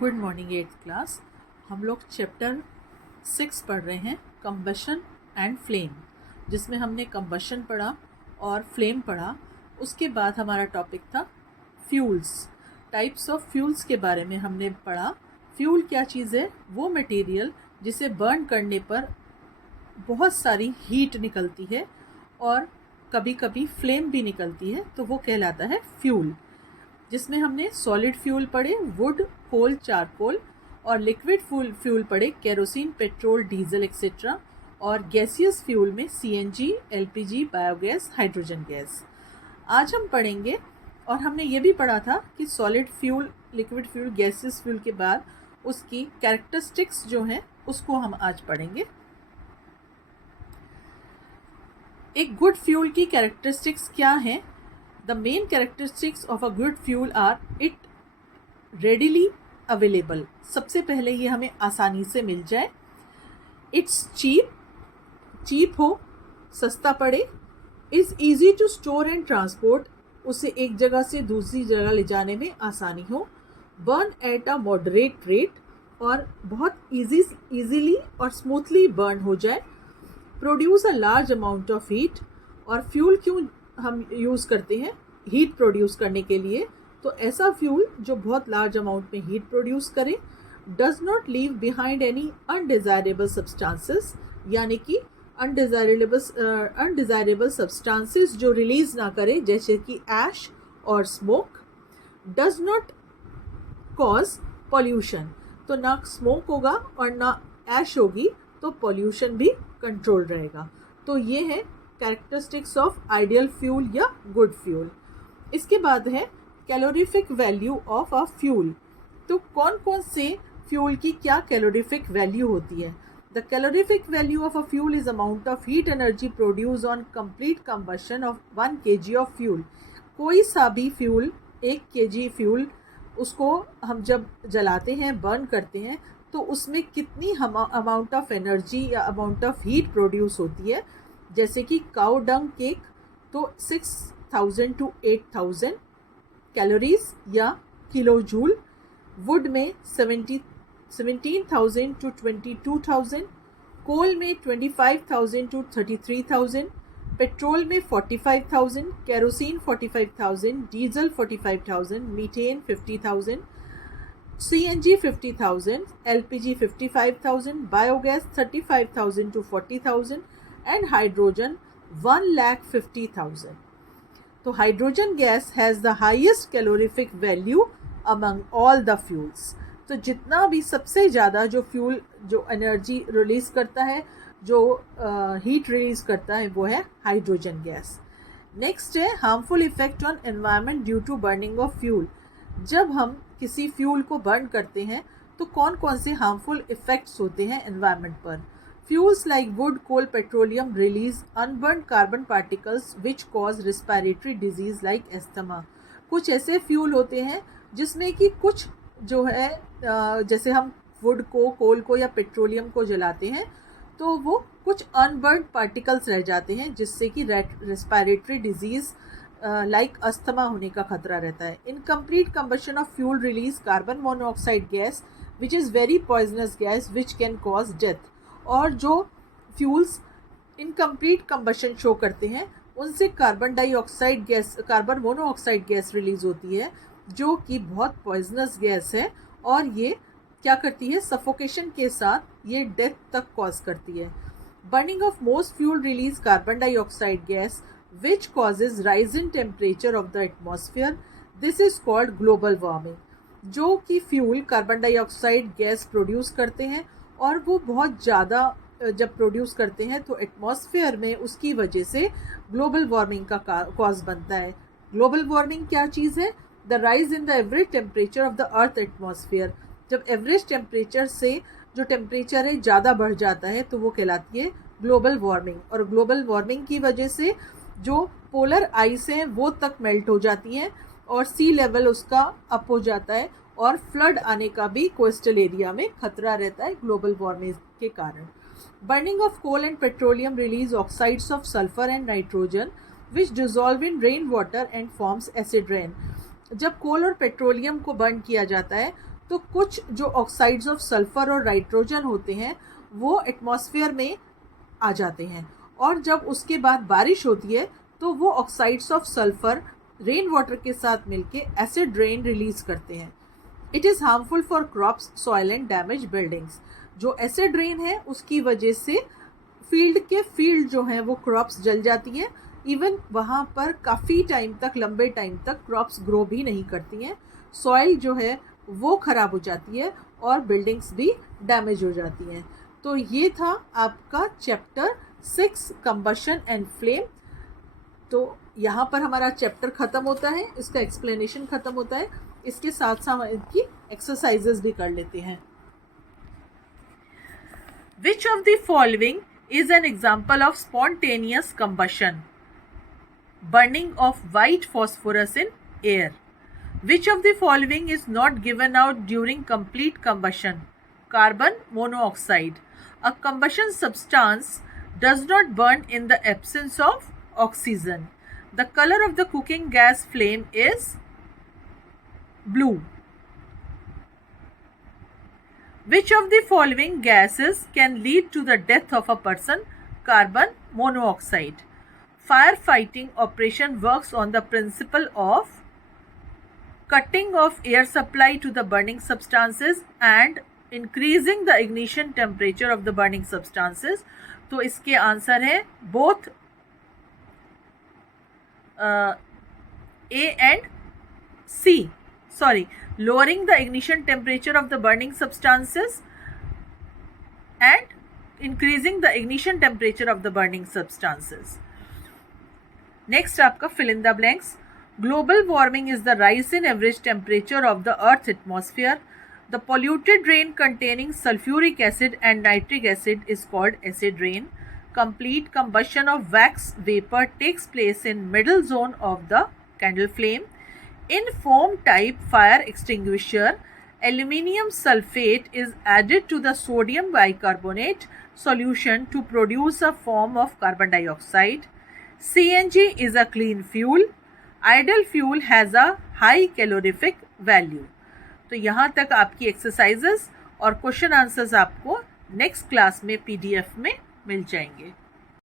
Good morning 8th class. हम लोग chapter 6 पढ़ रहे हैं, कंबशन एंड फ्लेम, जिसमें हमने कंबशन पढ़ा और फ्लेम पढ़ा। उसके बाद हमारा टॉपिक था फ्यूल्स। टाइप्स ऑफ फ्यूल्स के बारे में हमने पढ़ा। फ्यूल क्या चीज़ है? वो मटेरियल जिसे बर्न करने पर बहुत सारी हीट निकलती है और कभी कभी फ्लेम भी निकलती है, तो वो कहलाता है फ्यूल। जिसमें हमने सॉलिड फ्यूल पढ़े, वुड, कोल, चारकोल, और लिक्विड फ्यूल पढ़े, केरोसिन, पेट्रोल, डीजल एक्सेट्रा, और गैसियस फ्यूल में CNG, LPG, biogas, hydrogen gas. आज हम पढ़ेंगे, और हमने ये भी पढ़ा था कि solid fuel, liquid fuel, gaseous fuel के बाद उसकी कैरेक्टरिस्टिक्स जो हैं उसको हम आज पढ़ेंगे। एक गुड फ्यूल की कैरेक्टरिस्टिक्स क्या हैं? The main characteristics of a good fuel are it readily available। सबसे पहले ये हमें आसानी से मिल जाए। It's cheap हो, सस्ता पड़े। Is easy to store and transport, उसे एक जगह से दूसरी जगह ले जाने में आसानी हो। Burn at a moderate rate, और बहुत easily और smoothly burn हो जाए। Produce a large amount of heat, और फ्यूल क्यों हम यूज़ करते हैं? हीट प्रोड्यूस करने के लिए। तो ऐसा फ्यूल जो बहुत लार्ज अमाउंट में हीट प्रोड्यूस करे। Does not leave behind any undesirable substances, यानी कि अनडिज़ायरेबल सब्सटेंसेस जो रिलीज ना करे, जैसे कि ऐश और smoke. Does not cause pollution, तो ना स्मोक होगा और ना ऐश होगी, तो पॉल्यूशन भी कंट्रोल रहेगा। तो ये है कैरेक्टरिस्टिक्स ऑफ आइडियल फ्यूल या गुड फ्यूल। इसके बाद है calorific value of a fuel. तो कौन कौन से फ्यूल की क्या कैलोरीफिक वैल्यू होती है? The calorific value of a fuel is amount of heat energy produce on complete combustion of 1 kg of fuel. कोई सा भी फ्यूल, 1 kg फ्यूल, उसको हम जब जलाते हैं, बर्न करते हैं, तो उसमें कितनी अमाउंट ऑफ एनर्जी या अमाउंट ऑफ हीट प्रोड्यूस होती है। जैसे कि काउ डंग केक, तो 6000 to 8000 कैलोरीज या किलो जूल। वुड में 17,000 to 22,000, कोल में 25,000 to 33,000, पेट्रोल में 45,000, kerosene 45,000, diesel 45,000, methane 50,000, CNG 50,000, LPG 55,000, biogas 35,000 to 40,000, and hydrogen 1,50,000। तो hydrogen gas has the highest calorific value among all the fuels. तो जितना भी सबसे ज़्यादा जो फ्यूल जो एनर्जी रिलीज़ करता है, जो हीट रिलीज़ करता है, वो है हाइड्रोजन गैस। नेक्स्ट है harmful effect on environment due to burning of fuel. जब हम किसी फ्यूल को बर्न करते हैं तो कौन कौन से हार्मफुल इफेक्ट्स होते हैं एनवायरनमेंट पर? Fuels like wood, coal, petroleum release unburned carbon particles which cause respiratory disease like asthma। कुछ ऐसे फ्यूल होते हैं जिसमें कि कुछ जो है, जैसे हम वुड को, कोल को या पेट्रोलियम को जलाते हैं, तो वो कुछ अनबर्न्ड पार्टिकल्स रह जाते हैं, जिससे कि रेस्पिरेटरी डिजीज़ लाइक अस्थमा होने का खतरा रहता है। Incomplete combustion of fuel release carbon monoxide gas which is very poisonous gas which can cause death. और जो फ्यूल्स इनकम्प्लीट कंबशन शो करते हैं, उनसे carbon dioxide gas, carbon monoxide gas release होती है, जो कि बहुत पॉइजनस गैस है, और ये क्या करती है? सफोकेशन के साथ ये डेथ तक कॉज करती है। Burning of most fuel release carbon dioxide gas which causes rise in temperature of the atmosphere. This is called global warming. जो कि fuel carbon dioxide gas produce करते हैं, और वो बहुत ज़्यादा जब प्रोड्यूस करते हैं तो एटमॉस्फेयर में उसकी वजह से ग्लोबल वार्मिंग का कॉज बनता है। ग्लोबल वार्मिंग क्या चीज़ है? The rise in the average temperature of the earth atmosphere. जब एवरेज टेम्परेचर से जो टेम्परेचर है ज़्यादा बढ़ जाता है, तो वो कहलाती है ग्लोबल वार्मिंग। और ग्लोबल वार्मिंग की वजह से जो पोलर आइस हैं वो तक मेल्ट हो जाती हैं, और सी लेवल उसका अप हो जाता है, और फ्लड आने का भी कोस्टल एरिया में खतरा रहता है ग्लोबल वार्मिंग के कारण। Burning of coal and petroleum release oxides of sulphur and nitrogen which dissolve in rain water and forms acid rain. जब कोल और पेट्रोलियम को बर्न किया जाता है तो कुछ जो ऑक्साइड्स ऑफ सल्फर और नाइट्रोजन होते हैं वो एटमॉस्फेयर में आ जाते हैं, और जब उसके बाद बारिश होती है तो वो oxides of sulphur rain water के साथ मिलके एसिड रेन रिलीज करते हैं। It is harmful for crops, soil and damage buildings. जो एसिड रेन है उसकी वजह से फील्ड जो हैं वो क्रॉप्स जल जाती हैं। इवन वहाँ पर काफ़ी टाइम तक, लंबे टाइम तक क्रॉप्स ग्रो भी नहीं करती हैं। सॉइल जो है वो ख़राब हो जाती है और बिल्डिंग्स भी डैमेज हो जाती हैं। तो ये था आपका चैप्टर 6 कंबशन एंड फ्लेम। तो यहाँ पर हमारा चैप्टर ख़त्म होता है, इसका एक्सप्लेनेशन ख़त्म होता है। इसके साथ साथ हम इनकी एक्सरसाइजेस भी कर लेते हैं। Which of the following is an example of spontaneous combustion? Burning of white phosphorus in air. Which of the following is not given out during complete combustion? Carbon monoxide. A combustion substance does not burn in the absence of oxygen. The color of the cooking gas flame is blue. Which of the following gases can lead to the death of a person? Carbon monoxide. Firefighting operation works on the principle of cutting off air supply to the burning substances and increasing the ignition temperature of the burning substances. तो इसके answer है both A and C. Sorry, lowering the ignition temperature of the burning substances and increasing the ignition temperature of the burning substances. Next आपका fill in the blanks. Global warming is the rise in average temperature of the Earth's atmosphere. The polluted rain containing sulfuric acid and nitric acid is called acid rain. Complete combustion of wax vapor takes place in middle zone of the candle flame. In foam type fire extinguisher, aluminium sulfate is added to the sodium bicarbonate solution to produce a form of carbon dioxide. CNG is a clean fuel. Ideal fuel has a high calorific value. तो यहाँ तक आपकी exercises और question answers आपको next class में PDF में मिल जाएंगे।